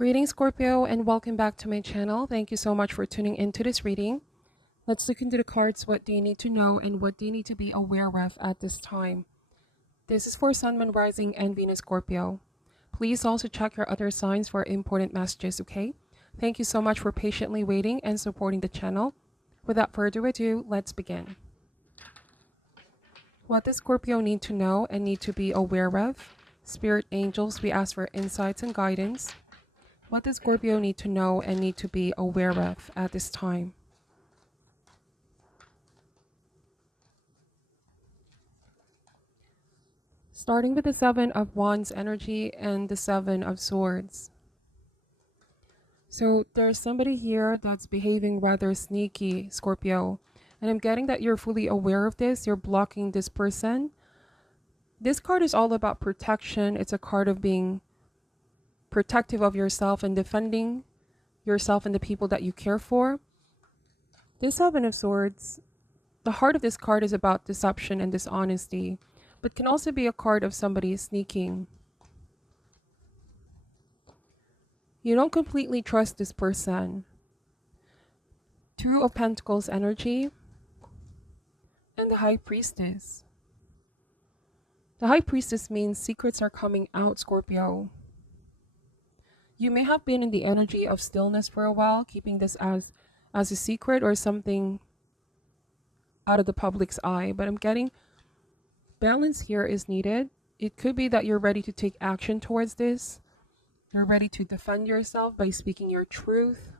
Greetings, Scorpio, and welcome back to my channel. Thank you so much for tuning into this reading. Let's look into the cards. What do you need to know and what do you need to be aware of at this time? This is for Sun, Moon, Rising, and Venus Scorpio. Please also check your other signs for important messages, okay? Thank you so much for patiently waiting and supporting the channel. Without further ado, let's begin. What does Scorpio need to know and need to be aware of? Spirit angels, we ask for insights and guidance. What does Scorpio need to know and need to be aware of at this time? Starting with the Seven of Wands energy and the Seven of Swords. So there's somebody here that's behaving rather sneaky, Scorpio. And I'm getting that you're fully aware of this. You're blocking this person. This card is all about protection. It's a card of being protective of yourself and defending yourself and the people that you care for. This Seven of Swords, the heart of this card is about deception and dishonesty, but can also be a card of somebody sneaking. You don't completely trust this person. Two of Pentacles energy and the High Priestess. The High Priestess means secrets are coming out, Scorpio. You may have been in the energy of stillness for a while, keeping this as a secret or something out of the public's eye. But I'm getting balance here is needed. It could be that you're ready to take action towards this. You're ready to defend yourself by speaking your truth.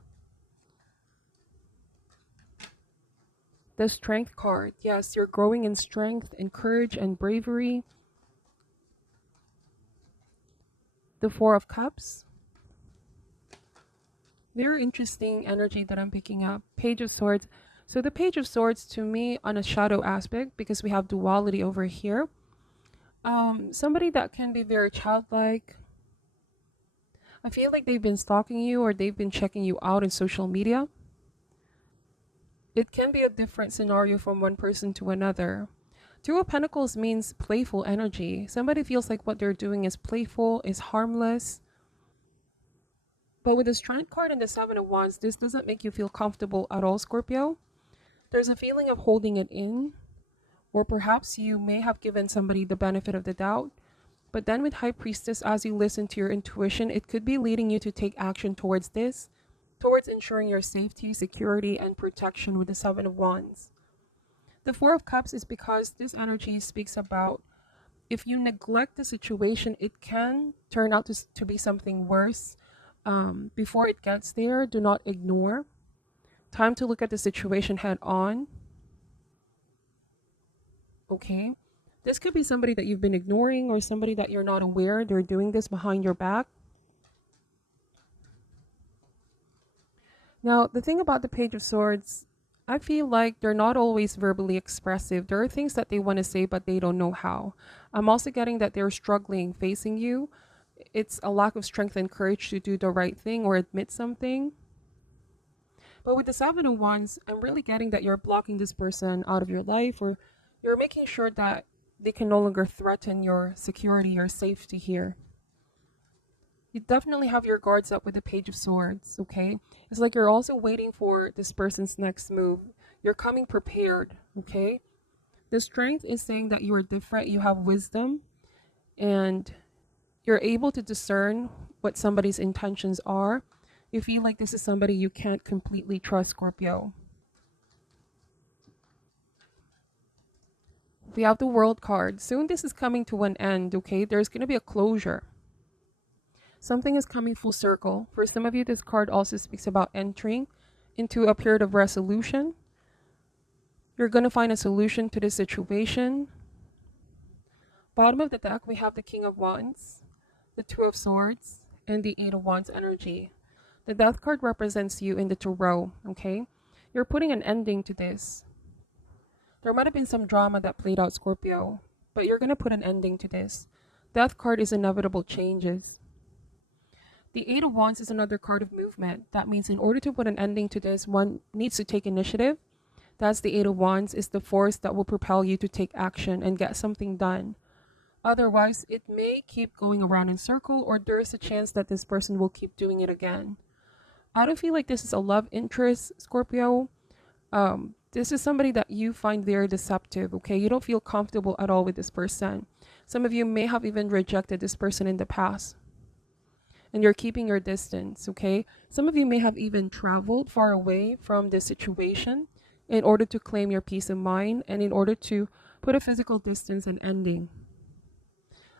The Strength card. Yes, you're growing in strength and courage and bravery. The Four of Cups. Very interesting energy that I'm picking up. Page of Swords. So the Page of Swords to me on a shadow aspect, because we have duality over here. Somebody that can be very childlike. I feel like they've been stalking you or they've been checking you out on social media. It can be a different scenario from one person to another. Two of Pentacles means playful energy. Somebody feels like what they're doing is playful, is harmless. But with the Strength card and the Seven of Wands, this doesn't make you feel comfortable at all, Scorpio. There's a feeling of holding it in, or perhaps you may have given somebody the benefit of the doubt. But then with High Priestess, as you listen to your intuition, it could be leading you to take action towards this, towards ensuring your safety, security, and protection with the Seven of Wands. The Four of Cups is because this energy speaks about if you neglect the situation, it can turn out to be something worse. Before it gets there, do not ignore. Time to look at the situation head on. Okay. This could be somebody that you've been ignoring or somebody that you're not aware they're doing this behind your back. Now, the thing about the Page of Swords, I feel like they're not always verbally expressive. There are things that they want to say, but they don't know how. I'm also getting that they're struggling facing you. It's a lack of strength and courage to do the right thing or admit something. But with the Seven of Wands, I'm really getting that you're blocking this person out of your life, or you're making sure that they can no longer threaten your security, your safety here. You definitely have your guards up with the Page of Swords, okay? It's like you're also waiting for this person's next move. You're coming prepared, okay? The Strength is saying that you are different, you have wisdom, and you're able to discern what somebody's intentions are. You feel like this is somebody you can't completely trust, Scorpio. We have the World card. Soon this is coming to an end, okay? There's going to be a closure. Something is coming full circle. For some of you, this card also speaks about entering into a period of resolution. You're going to find a solution to this situation. Bottom of the deck, we have the King of Wands, the Two of Swords, and the Eight of Wands energy. The Death card represents you in the Tarot, okay? You're putting an ending to this. There might have been some drama that played out, Scorpio, but you're going to put an ending to this. Death card is inevitable changes. The Eight of Wands is another card of movement. That means in order to put an ending to this, one needs to take initiative. That's the Eight of Wands, is the force that will propel you to take action and get something done. Otherwise, it may keep going around in circle, or there's a chance that this person will keep doing it again. I don't feel like this is a love interest, Scorpio. This is somebody that you find very deceptive, okay? You don't feel comfortable at all with this person. Some of you may have even rejected this person in the past, and you're keeping your distance, okay? Some of you may have even traveled far away from this situation in order to claim your peace of mind and in order to put a physical distance and ending.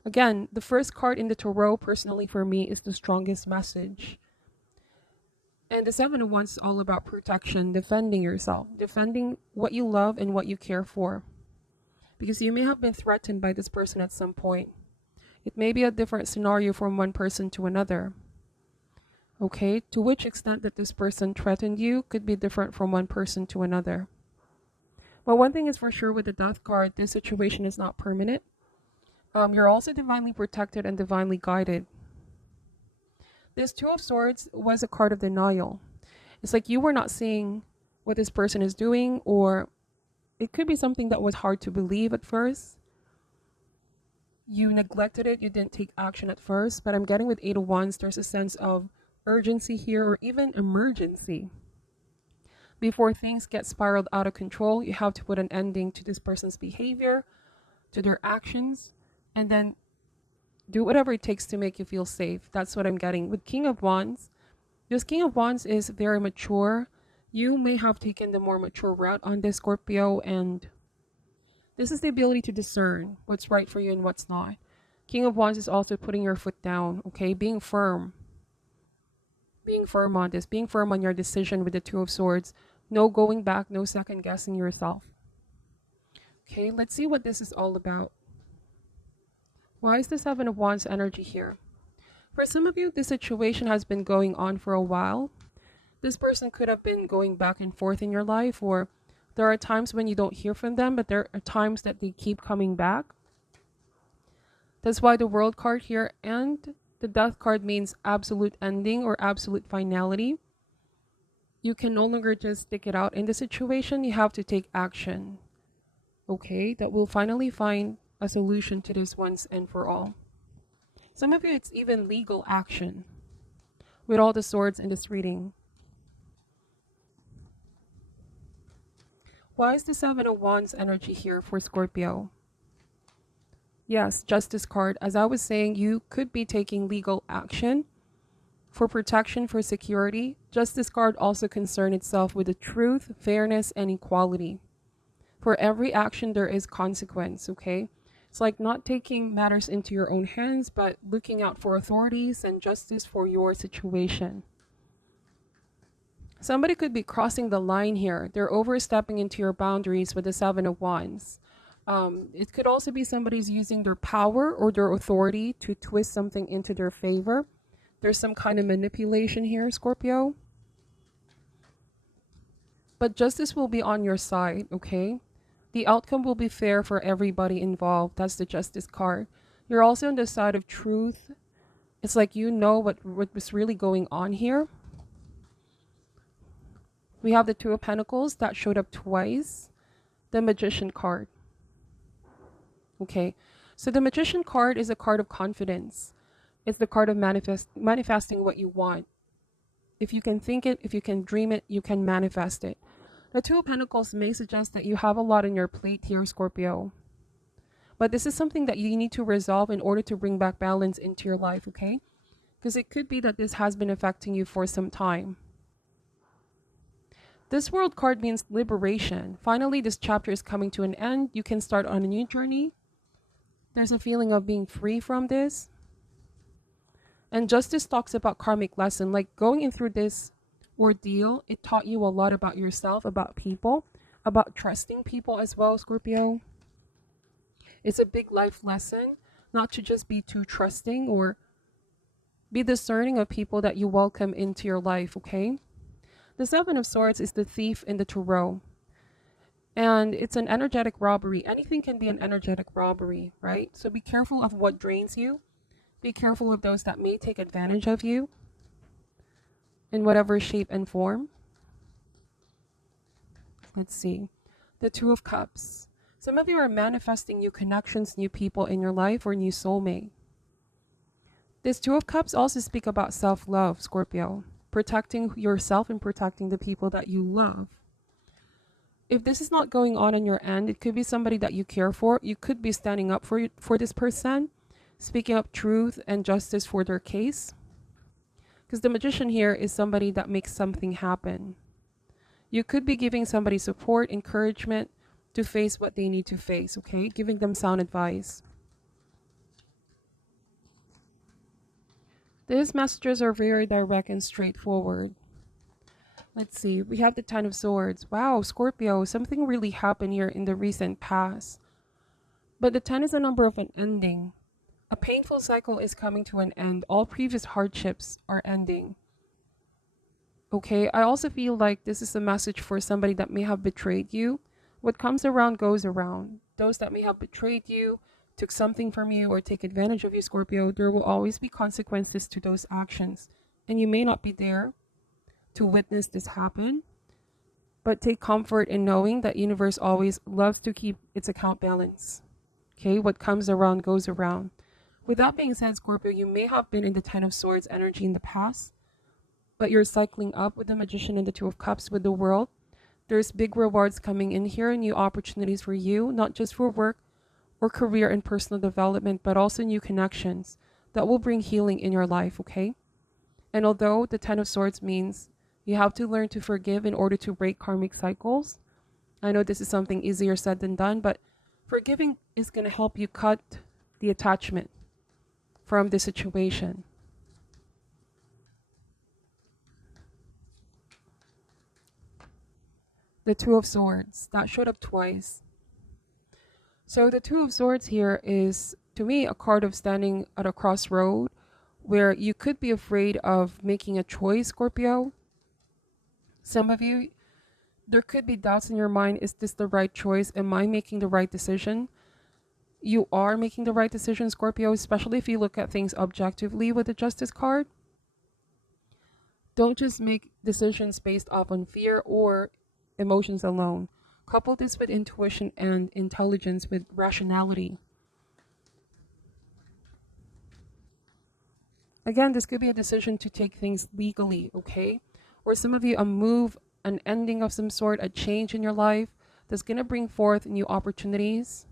Again, the first card in the tarot, personally for me, is the strongest message. And the Seven of Wands is all about protection, defending yourself, defending what you love and what you care for. Because you may have been threatened by this person at some point. It may be a different scenario from one person to another. Okay, to which extent that this person threatened you could be different from one person to another. But one thing is for sure with the Death card, this situation is not permanent. You're also divinely protected and divinely guided. This Two of Swords was a card of denial. It's like you were not seeing what this person is doing, or it could be something that was hard to believe at first. You neglected it, you didn't take action at first, but I'm getting with Eight of Wands, there's a sense of urgency here, or even emergency. Before things get spiraled out of control, you have to put an ending to this person's behavior, to their actions, and then do whatever it takes to make you feel safe. That's what I'm getting. With King of Wands, this King of Wands is very mature. You may have taken the more mature route on this, Scorpio, and this is the ability to discern what's right for you and what's not. King of Wands is also putting your foot down, okay? Being firm. Being firm on this. Being firm on your decision with the Two of Swords. No going back, no second guessing yourself. Okay, let's see what this is all about. Why is the Seven of Wands energy here? For some of you, this situation has been going on for a while. This person could have been going back and forth in your life, or there are times when you don't hear from them, but there are times that they keep coming back. That's why the World card here and the Death card means absolute ending or absolute finality. You can no longer just stick it out in the situation. You have to take action. Okay, that will finally find a solution to this once and for all. Some of you, it's even legal action with all the swords in this reading. Why is the Seven of Wands energy here for Scorpio? Yes, Justice card. As I was saying, you could be taking legal action for protection, for security. Justice card also concerns itself with the truth, fairness, and equality. For every action, there is consequence, okay? It's like not taking matters into your own hands, but looking out for authorities and justice for your situation. Somebody could be crossing the line here. They're overstepping into your boundaries with the Seven of Wands. It could also be somebody's using their power or their authority to twist something into their favor. There's some kind of manipulation here, Scorpio. But justice will be on your side, okay? The outcome will be fair for everybody involved. That's the Justice card. You're also on the side of truth. It's like you know what was really going on here. We have the Two of Pentacles that showed up twice. The Magician card. Okay, so the Magician card is a card of confidence. It's the card of manifesting what you want. If you can think it, if you can dream it, you can manifest it. The Two of Pentacles may suggest that you have a lot on your plate here, Scorpio. But this is something that you need to resolve in order to bring back balance into your life, okay? Because it could be that this has been affecting you for some time. This World card means liberation. Finally, this chapter is coming to an end. You can start on a new journey. There's a feeling of being free from this. And Justice talks about karmic lesson, like going in through this ordeal, it taught you a lot about yourself, about people, about trusting people as well, Scorpio. It's a big life lesson, not to just be too trusting or be discerning of people that you welcome into your life, okay? The Seven of Swords is the thief in the tarot. And it's an energetic robbery. Anything can be an energetic robbery, right? So be careful of what drains you. Be careful of those that may take advantage of you in whatever shape and form. Let's see. The Two of Cups. Some of you are manifesting new connections, new people in your life, or new soulmate. This Two of Cups also speak about self-love, Scorpio. Protecting yourself and protecting the people that you love. If this is not going on your end, it could be somebody that you care for. You could be standing up for this person, speaking up truth and justice for their case. Because the Magician here is somebody that makes something happen. You could be giving somebody support, encouragement to face what they need to face, okay? Giving them sound advice. These messages are very direct and straightforward. Let's see. We have the Ten of Swords. Wow, Scorpio, something really happened here in the recent past. But the 10 is a number of an ending. A painful cycle is coming to an end. All previous hardships are ending. Okay, I also feel like this is a message for somebody that may have betrayed you. What comes around goes around. Those that may have betrayed you, took something from you, or take advantage of you, Scorpio, there will always be consequences to those actions. And you may not be there to witness this happen, but take comfort in knowing that universe always loves to keep its account balance. Okay, what comes around goes around. With that being said, Scorpio, you may have been in the Ten of Swords energy in the past, but you're cycling up with the Magician and the Two of Cups with the World. There's big rewards coming in here, new opportunities for you, not just for work or career and personal development, but also new connections that will bring healing in your life, okay? And although the Ten of Swords means you have to learn to forgive in order to break karmic cycles, I know this is something easier said than done, but forgiving is going to help you cut the attachment from the situation. The Two of Swords, that showed up twice. So the Two of Swords here is, to me, a card of standing at a crossroad where you could be afraid of making a choice, Scorpio. Some of you, there could be doubts in your mind. Is this the right choice? Am I making the right decision? You are making the right decision, Scorpio, especially if you look at things objectively with the Justice card. Don't just make decisions based off on fear or emotions alone. Couple this with intuition and intelligence, with rationality. Again, this could be a decision to take things legally, okay? Or some of you, a move, an ending of some sort, a change in your life that's going to bring forth new opportunities,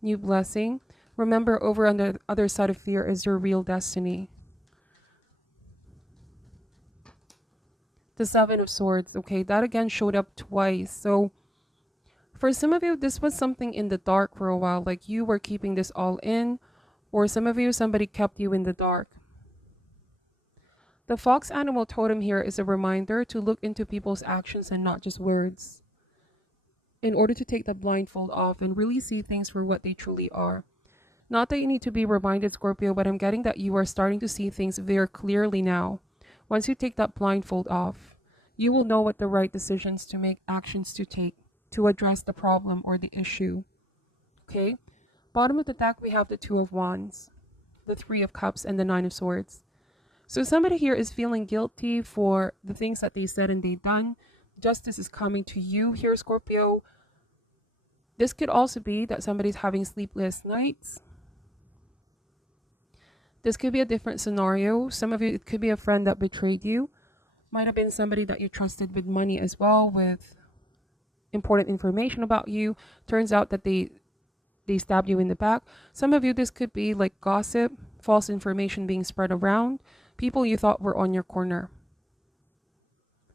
new blessing. Remember, over on the other side of fear is your real destiny. The Seven of Swords, okay? That again showed up twice. So for some of you, this was something in the dark for a while, like you were keeping this all in, or some of you, somebody kept you in the dark. The fox animal totem here is a reminder to look into people's actions and not just words, in order to take the blindfold off and really see things for what they truly are. Not that you need to be reminded, Scorpio, but I'm getting that you are starting to see things very clearly now. Once you take that blindfold off, you will know what the right decisions to make, actions to take to address the problem or the issue. Okay? Bottom of the deck, we have the Two of Wands, the Three of Cups, and the Nine of Swords. So somebody here is feeling guilty for the things that they said and they done. Justice is coming to you here, Scorpio. This could also be that somebody's having sleepless nights. This could be a different scenario. Some of you, it could be a friend that betrayed you. Might have been somebody that you trusted with money as well, with important information about you. Turns out that they stabbed you in the back. Some of you, this could be like gossip, false information being spread around, people you thought were on your corner.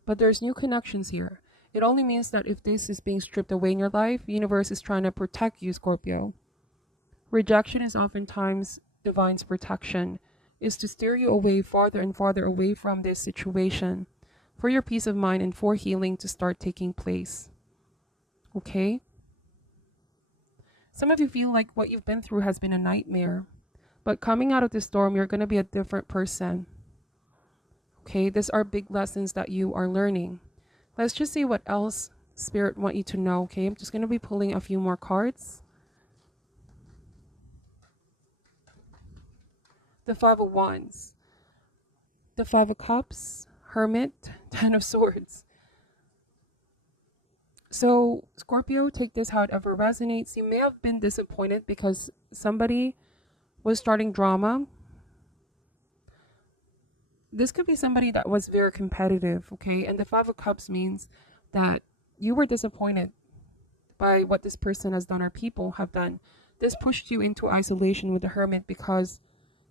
But there's new connections here. It only means that if this is being stripped away in your life, the universe is trying to protect you, Scorpio. Rejection is oftentimes divine's protection, is to steer you away, farther and farther away from this situation, for your peace of mind and for healing to start taking place. Okay? Some of you feel like what you've been through has been a nightmare, but coming out of this storm, you're going to be a different person. Okay, these are big lessons that you are learning. Let's just see what else Spirit want you to know, okay? I'm just going to be pulling a few more cards. The Five of Wands, the Five of Cups, Hermit, Ten of Swords. So, Scorpio, take this however resonates. You may have been disappointed because somebody was starting drama. This could be somebody that was very competitive, okay? And the Five of Cups means that you were disappointed by what this person has done or people have done. This pushed you into isolation with the Hermit because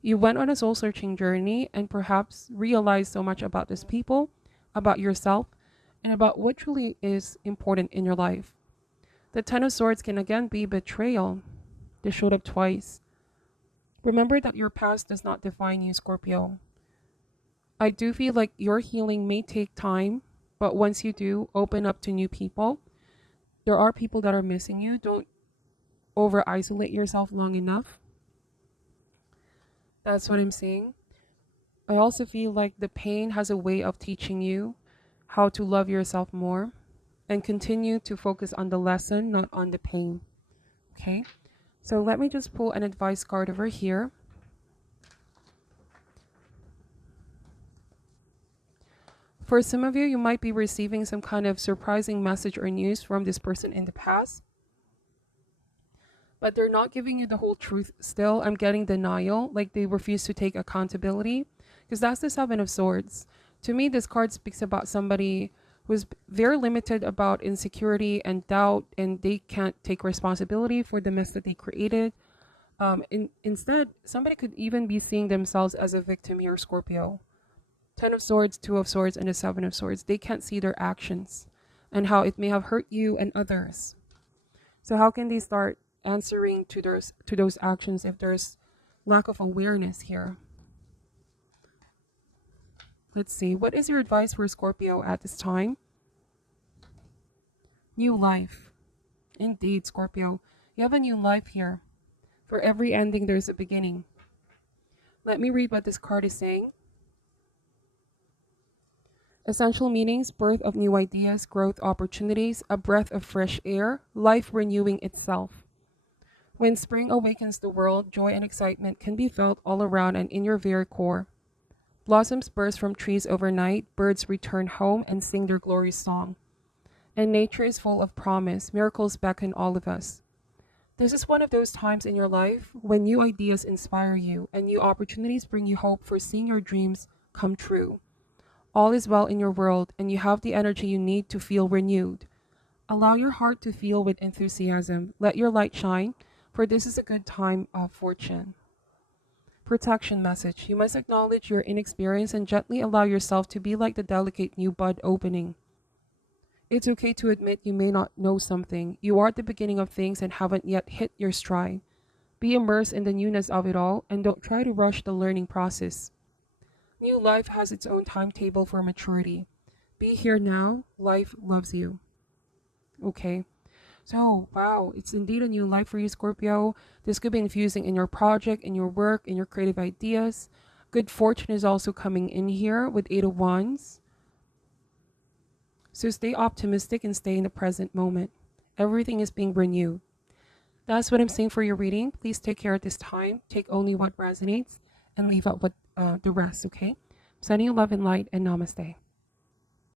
you went on a soul searching journey and perhaps realized so much about this people, about yourself, and about what truly is important in your life. The Ten of Swords can again be betrayal. This showed up twice. Remember that your past does not define you, Scorpio. I do feel like your healing may take time, but once you do open up to new people, there are people that are missing you. Don't over isolate yourself long enough. That's what I'm saying. I also feel like the pain has a way of teaching you how to love yourself more and continue to focus on the lesson, not on the pain. Okay? So let me just pull an advice card over here. For some of you, you might be receiving some kind of surprising message or news from this person in the past, but they're not giving you the whole truth still. I'm getting denial, like they refuse to take accountability, because that's the Seven of Swords. To me, this card speaks about somebody who's very limited about insecurity and doubt, and they can't take responsibility for the mess that they created. Instead, somebody could even be seeing themselves as a victim here, Scorpio. Ten of Swords, Two of Swords, and the Seven of Swords. They can't see their actions and how it may have hurt you and others. So how can they start answering to those actions if there's lack of awareness here? Let's see. What is your advice for Scorpio at this time? New life. Indeed, Scorpio. You have a new life here. For every ending, there's a beginning. Let me read what this card is saying. Essential meanings: birth of new ideas, growth opportunities, a breath of fresh air, life renewing itself. When spring awakens the world, joy and excitement can be felt all around and in your very core. Blossoms burst from trees overnight, birds return home and sing their glorious song. And nature is full of promise, miracles beckon all of us. This is one of those times in your life when new ideas inspire you and new opportunities bring you hope for seeing your dreams come true. All is well in your world, and you have the energy you need to feel renewed. Allow your heart to feel with enthusiasm. Let your light shine, for this is a good time of fortune. Protection message. You must acknowledge your inexperience and gently allow yourself to be like the delicate new bud opening. It's okay to admit you may not know something. You are at the beginning of things and haven't yet hit your stride. Be immersed in the newness of it all, and don't try to rush the learning process. New life has its own timetable for maturity. Be here now. Life loves you. Okay. So, wow, it's indeed a new life for you, Scorpio. This could be infusing in your project, in your work, in your creative ideas. Good fortune is also coming in here with Eight of Wands. So stay optimistic and stay in the present moment. Everything is being renewed. That's what I'm saying for your reading. Please take care at this time. Take only what resonates and leave out what the rest, okay? Sending you love and light, and namaste.